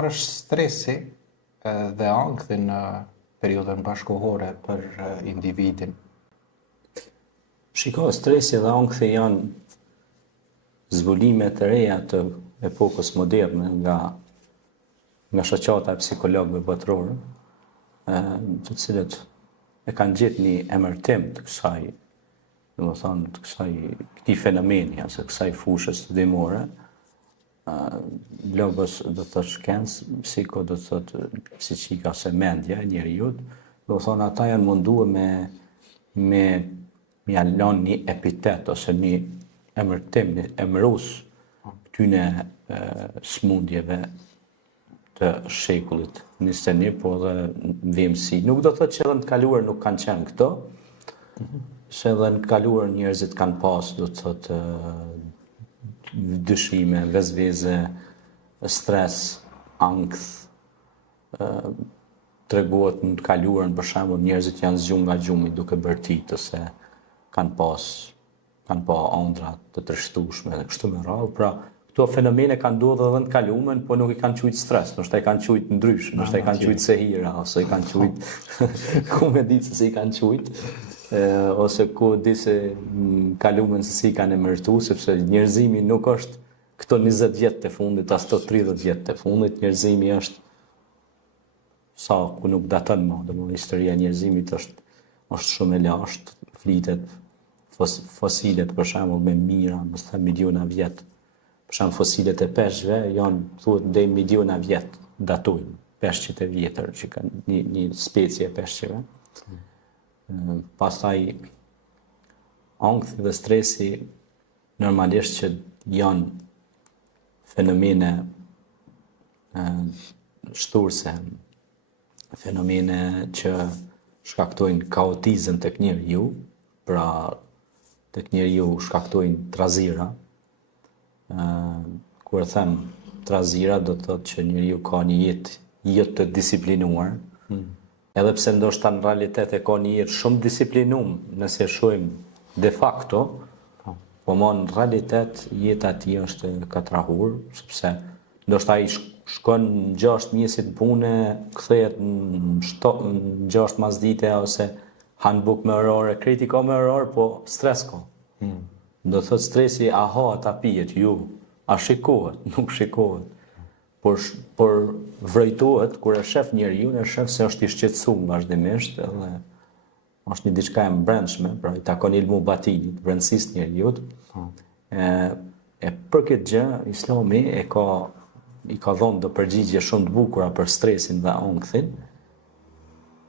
Është stresi dhe ankthi në periudhën bashkëkohore për individin? Shiko, stresi dhe ankthi janë zbulime të reja të epokës moderne nga shoqata e psikologëve botërorë, të cilët e kanë gjetë një emërtim të kësaj, domethënë të këtij fenomeni ose kësaj fushë studimore. Logos do të thotë shkencë, psiko do të thotë psiqika ose mendja e njeriut, do të thonë ata janë munduar me ja lënë një epitet ose një emërtim, një emërus këtyne smundjeve të shekullit 21, po dhe vimësi. Nuk do të thotë që edhe në të kaluar nuk kanë qenë këto, se edhe në të kaluar njerëzit kanë pas, do të thotë, dyshime, vezveze, stres, ankth, treguohet në të kaluarën, për shembull, njerëzit janë zgjuar nga gjumi duke bërtit ose kanë pa ëndra të tërshtueshme dhe kështu me radhë. Pra, këto fenomene kanë ndodhur edhe në të kaluarën, po nuk i kanë quajtur stres, ndoshta i kanë quajtur ndryshe, ndoshta i kanë quajtur sehira ose i kanë quajtur ku me ditë se i kanë quajtur. Ose ku di se kalumen se si kanë emërtu, sepse njerëzimi nuk është këto 20 vjetë të fundit, as këto 30 vjetë të fundit, njerëzimi është sa ku nuk daton më, domethënë historia e njerëzimit është shumë e lashtë, flitet fosilet për shembull me mijëra, mos them miliona vjet. Për shembull fosilet e peshqve janë thuhet deri miliona vjet datojnë, peshqit e vjetër që kanë një specie e peshqeve. Pastaj ankthi dhe stresi normalisht që janë fenomene shturse, fenomene që shkaktojnë kaotizëm tek njeriu, pra tek njeriu shkaktojnë trazira. Kur them trazira do të thotë që njeriu ka një jetë të disiplinuar. Edhe pse ndoshta në realitet e ka një jetë shumë disiplinum, nëse shohim de facto, po në realitet jeta e tij është e katrahur, sepse ndoshta ai shkon 6 mjesit pune, kthehet në 6 masdite ose han bukë me orore, kriti ka me orore, po stres ka. Do thotë stresi ta pijet, a shikohet, nuk shikohet. Por vrejtohet kur e shef njeriu, e shef se është i shqetësuar vazhdimisht edhe është një diçka e brendshme, pra i takon ilmu batinit, brendësisë njeriu. Për këtë gjë, Islami i ka dhënë do përgjigje shumë të bukura për stresin dhe ankthin.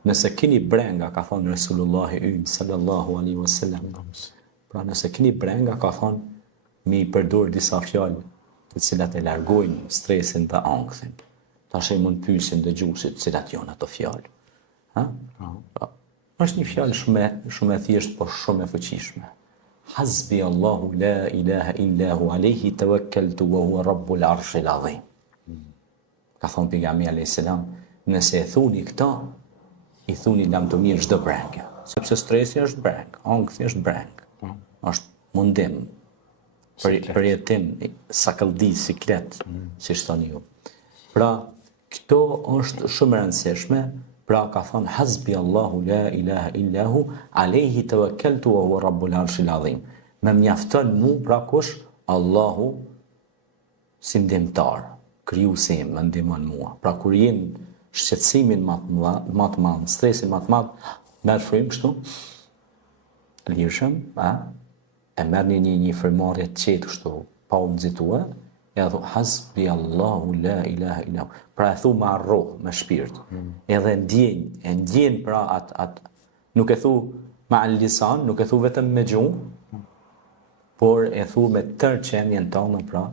Nëse keni brenga, ka thonë Resulullahi ynë sallallahu alaihi wasallam. Pra nëse keni brenga, ka thonë mi përdor disa fjalë të cilat e largojnë stresin dhe ankthin. Tash e mund pyesin dëgjuesit cilat janë ato fjalë. Është një fjalë shumë e thjeshtë, por shumë e fuqishme. Hasbi Allahu la ilaha illa hu alayhi tawakkaltu wa huwa rabbul arshil azim. Ka thonë pejgamberi alayhis salam, nëse e thuni këta, i thuni lamtumir çdo breng. Sepse stresi është breng, ankthi është breng. Është mundim për jetim, sakëlldi, siklet, si shtoni ju. Pra, këto është shumë rëndësishme, pra ka thonë, hasbi Allahu la ilaha illahu, alayhi tawakkaltu wa huwa rabbul arshil azim. Me mjafton mu, pra kush, Allahu si ndihmtar, krijuesi im më ndihmon mua. Pra kur jenë shqetësimin më të madh, stresin më të madh, merr frym kështu, lirshëm, e merrni një frymëmarrje të qetë kështu, pa u nxitua, e thu hasbi Allahu la ilaha illa hu. Pra e thu me arroh, me shpirt. Edhe ndjen pra atë nuk e thu me al-lisan, nuk e thu vetëm me gjuhë, por e thu me tërë qenjen tonë, pra,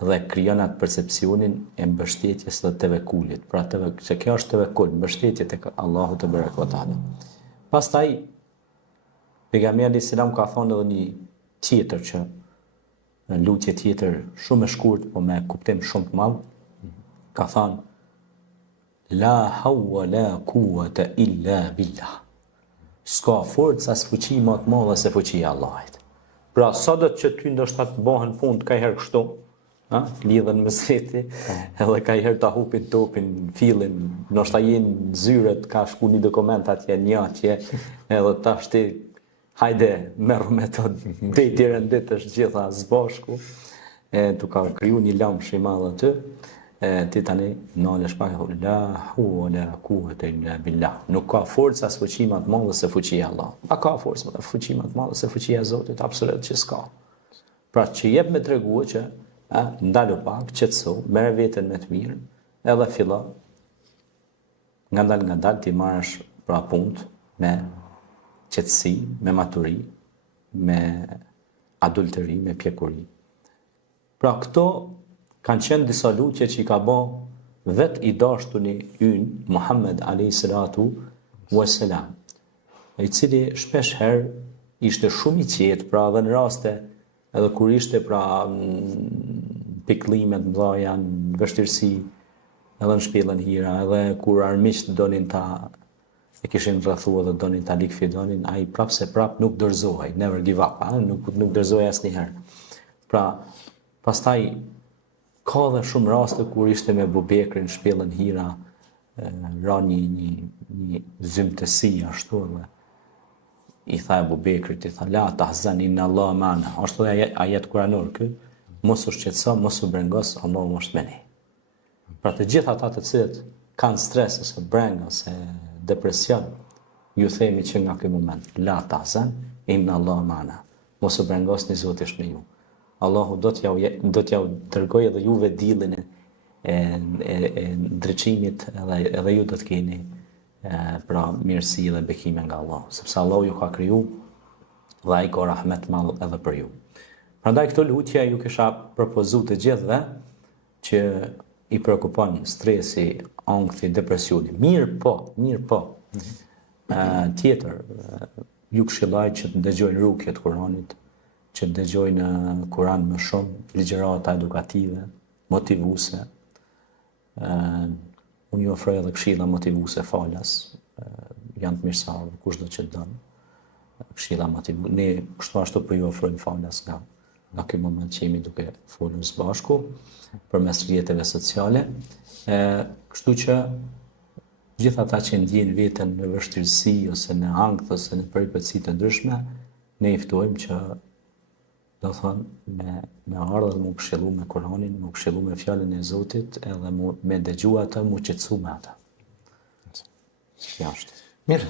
dhe krijon atë percepcionin e mbështetjes dhe tevekulit. Pra se kjo është tevekul, mbështetje tek Allahu te barekuhu teala. Pastaj pejgamberi alayhis salam ka thonë edhe një tjetër që në lutje tjetër shumë e shkurt, po me kuptim shumë të madh, ka thënë la hawla la quwwata illa billah. S'ka forcë as fuqi më të madhe se fuqia e Allahit. Pra sa do të që ty ndoshta të bëhen punë ka herë kështu, lidhen me seti, edhe ka herë ta hupin topin, fillin, ndoshta jenë zyret, ka shku një dokument atje, një atje, edhe tash ti, hajde, merru me të deti renditësh gjitha zbashku, tu ka kriju një lamsh i madh aty, ti tani nalesh pak, la hawla wala quwwata illa billah. Nuk ka forca as fuqi më të madhe se fuqia e Allahut. A ka forcë më fuqi më të madhe se fuqia e Zotit? Absolutisht që s'ka. Pra që jep me treguar që ndalu pak, qetëso, merr veten me të mirë, edhe fillo nga dal ti marrësh pra punë me qetësi, me maturi, me adulteri, me pjekuri. Pra këto kanë qenë disa lutje që i ka bë vet i dashtuni ynë, Muhammed a.s. I cili shpesh herë ishte shumë i qetë, pra edhe në raste, edhe kur ishte pra pikëllimet mëdha, në vështirësi, edhe në shpellën hira, edhe kur armiqt donin ta e kishin rrethuar dhe donin ta likvidonin, ai prap nuk dorëzohej, never give up, nuk dorëzohej asnjëherë. Pra, pastaj ka dhe shumë raste kur ishte me Bubekrin në shpellën hira, ra një zymtësi ashtu dhe i tha Bubekrit, i tha la tahzan inna Allah ma'ana. Ashtu ajet kuranor ky, mos u shqetëso, mos u brengos, Allahu është me ne. Pra të gjithë ata të cilët kanë stres ose breng ose depresion, ju themi që nga ky moment, la tahzan inna Allah ma'ana. Mos u brengosni, Zoti është me ju. Allahu do t'ja dërgoj edhe juve dillin e ndriçimit edhe ju do të keni pra mirësi dhe bekime nga Allah, sepse Allahu ju ka kriju dhe ai ka rahmet madh edhe për ju. Prandaj këto lutje ju kisha propozuar të gjithëve që i preokupon stresi, ankthi, depresioni. Mirë po. Tjetër, ju këshilloj që të dëgjojnë rukjet Kuranit, që të dëgjojnë Kuran më shumë, ligjërata edukative, motivuese. Unë ju ofroj edhe këshilla motivuese falas, janë të mirësavë, kushdo që dënë. Këshilla motivuese, ne kështu ashtu për ju ofrojmë falas nga ky moment që jemi duke folur së bashku, përmes rrjeteve sociale. Kështu që gjithë ata që ndjejnë veten në vështirësi ose në ankth ose në peripeci të ndryshme, ne i ftojmë që do thonë me ardhë dhe mu këshillu me Kuranin, mu këshillu me fjalën e Zotit, edhe me dëgjua atë, mu qetësu me ata. Ja është. Mirë.